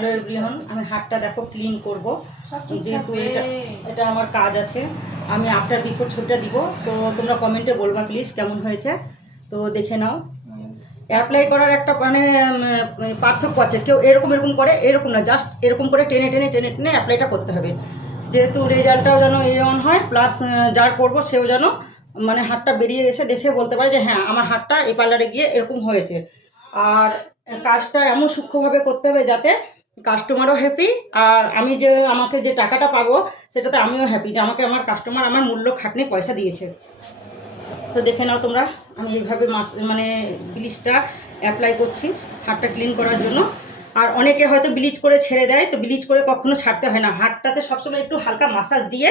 Hello everyone, আমি হাতটা দেখো ক্লিন করব, যেহেতু এটা আমার কাজ আছে। আমি আফটার বিফোর ছবিটা দিব, তো তোমরা কমেন্টে বলবা প্লিজ কেমন হয়েছে। তো দেখে নাও। অ্যাপ্লাই করার একটা মানে পার্থক্য আছে। কেউ এরকম এরকম করে, এরকম না, জাস্ট এরকম করে টেনে টেনে টেনে টেনে অ্যাপ্লাইটা করতে হবে, যেহেতু রেজাল্টটাও যেন অন হয়, প্লাস যার করবো সেও যেন মানে হাতটা বেরিয়ে এসে দেখে বলতে পারে যে হ্যাঁ আমার হাতটা এই পার্লারে গিয়ে এরকম হয়েছে। আর কাজটা এমন সূক্ষ্মভাবে করতে হবে যাতে কাস্টমারও হ্যাপি, আর আমি যে আমাকে যে টাকাটা পাবো সেটাতে আমিও হ্যাপি যে আমাকে আমার কাস্টমার আমার মূল্য খাটনি পয়সা দিয়েছে। তো দেখে নাও তোমরা, আমি এইভাবে মানে ব্লিচটা অ্যাপ্লাই করছি হাতটা ক্লিন করার জন্য। আর অনেকে হয়তো ব্লিচ করে ছেড়ে দেয়, তো ব্লিচ করে কখনো ছাড়তে হয় না। হাতটাতে সবসময় একটু হালকা মাসাজ দিয়ে,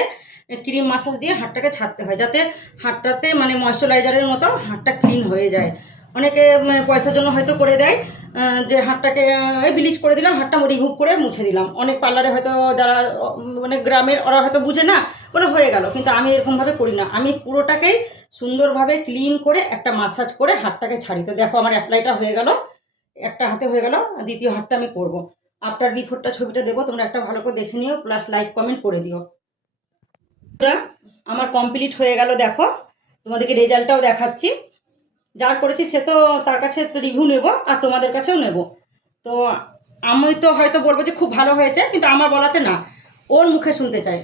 ক্রিম মাসাজ দিয়ে হাতটাকে ছাড়তে হয়, যাতে হাতটাতে মানে ময়শ্চারাইজারের মতো হাতটা ক্লিন হয়ে যায়। অনেকে পয়সার জন্য হয়তো করে দেয় যে হাতটাকে ব্লিচ করে দিলাম, হাতটা রিমুভ করে মুছে দিলাম। অনেক পার্লারে হয়তো যারা মানে গ্রামের ওরা হয়তো বুঝে না, বলে হয়ে গেল, কিন্তু আমি এরকমভাবে করি না। আমি পুরোটাকেই সুন্দরভাবে ক্লিন করে একটা মাসাজ করে হাতটাকে ছাড়ি। তো দেখো আমার অ্যাপ্লাইটা হয়ে গেল, একটা হাতে হয়ে গেল, দ্বিতীয় হাতটা আমি করব। আফটার বিফোরটা ছবিটা দেবো, তোমরা একটা ভালো করে দেখে নিও, প্লাস লাইক কমেন্ট করে দিও। আমার কমপ্লিট হয়ে গেল, দেখো তোমাদেরকে রেজাল্টটাও দেখাচ্ছি। যার করেছি সে তো তার কাছে তো রিভিউ নেব, আর তোমাদের কাছেও নেব। তো আমি তো হয়তো বলবো যে খুব ভালো হয়েছে, কিন্তু আমার বলাতে না, ওর মুখে শুনতে চাই।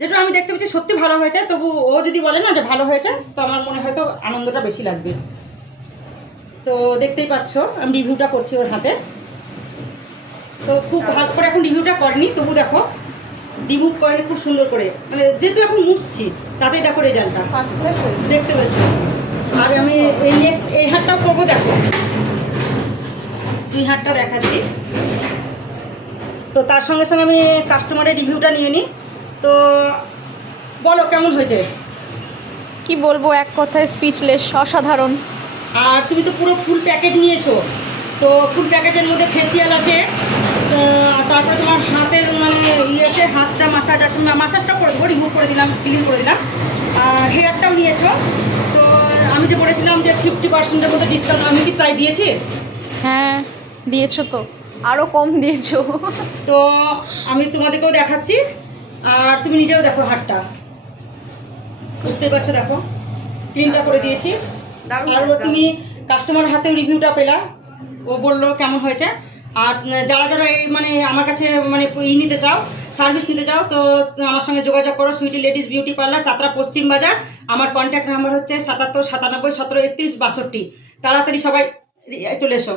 যেটা আমি দেখতে পাচ্ছি সত্যি ভালো হয়েছে, তবু ও যদি বলে না যে ভালো হয়েছে, তো আমার মনে হয়তো আনন্দটা বেশি লাগবে। তো দেখতেই পাচ্ছ আমি রিভিউটা করছি ওর হাতে। তো খুব ভালো করে এখন রিভিউটা করেনি, তবু দেখো রিমুভ করেনি খুব সুন্দর করে, মানে যেহেতু এখন মুছছি তাতেই দেখো রেজাল্টটা দেখতে পাচ্ছ। আর আমি এই নেক্সট এই হাতটাও করবো, দেখো দুই হাতটা দেখাচ্ছি। তো তার সঙ্গে সঙ্গে আমি কাস্টমারের রিভিউটা নিয়ে নিই। তো বলো কেমন হয়েছে। কি বলবো, এক কথায় স্পিচলেস, অসাধারণ। আর তুমি তো পুরো ফুল প্যাকেজ নিয়েছো, তো ফুল প্যাকেজের মধ্যে ফেসিয়াল আছে, তারপরে তোমার হাতের মানে ইয়ে আছে, হাতটা মাসাজ আছে, মাসাজটা করে দেবো, রিমুভ করে দিলাম, ক্লিন করে দিলাম। আর হেয়ারটাও নিয়েছো। তো আমি যে বলেছিলাম যে 50%-এর মতো ডিসকাউন্ট, আমি কি প্রায় দিয়েছি? হ্যাঁ দিয়েছো তো, আরও কম দিয়েছো। তো আমি তোমাদেরকেও দেখাচ্ছি, আর তুমি নিজেও দেখো হাতটা, বুঝতেই পারছো, দেখো ক্লিনটা করে দিয়েছি। আর তুমি কাস্টমার হাতেও রিভিউটা পেলা, ও বললো কেমন হয়েছে। আর যারা যারা এই মানে আমার কাছে মানে নিতে চাও, সার্ভিস নিতে চাও, তো আমার সঙ্গে যোগাযোগ করো। Sweety Ladies Beauty Parlour, Chatra পশ্চিম বাজার। আমার কন্ট্যাক্ট নাম্বার হচ্ছে 77 97 17 31 62। তাড়াতাড়ি সবাই চলে এসো।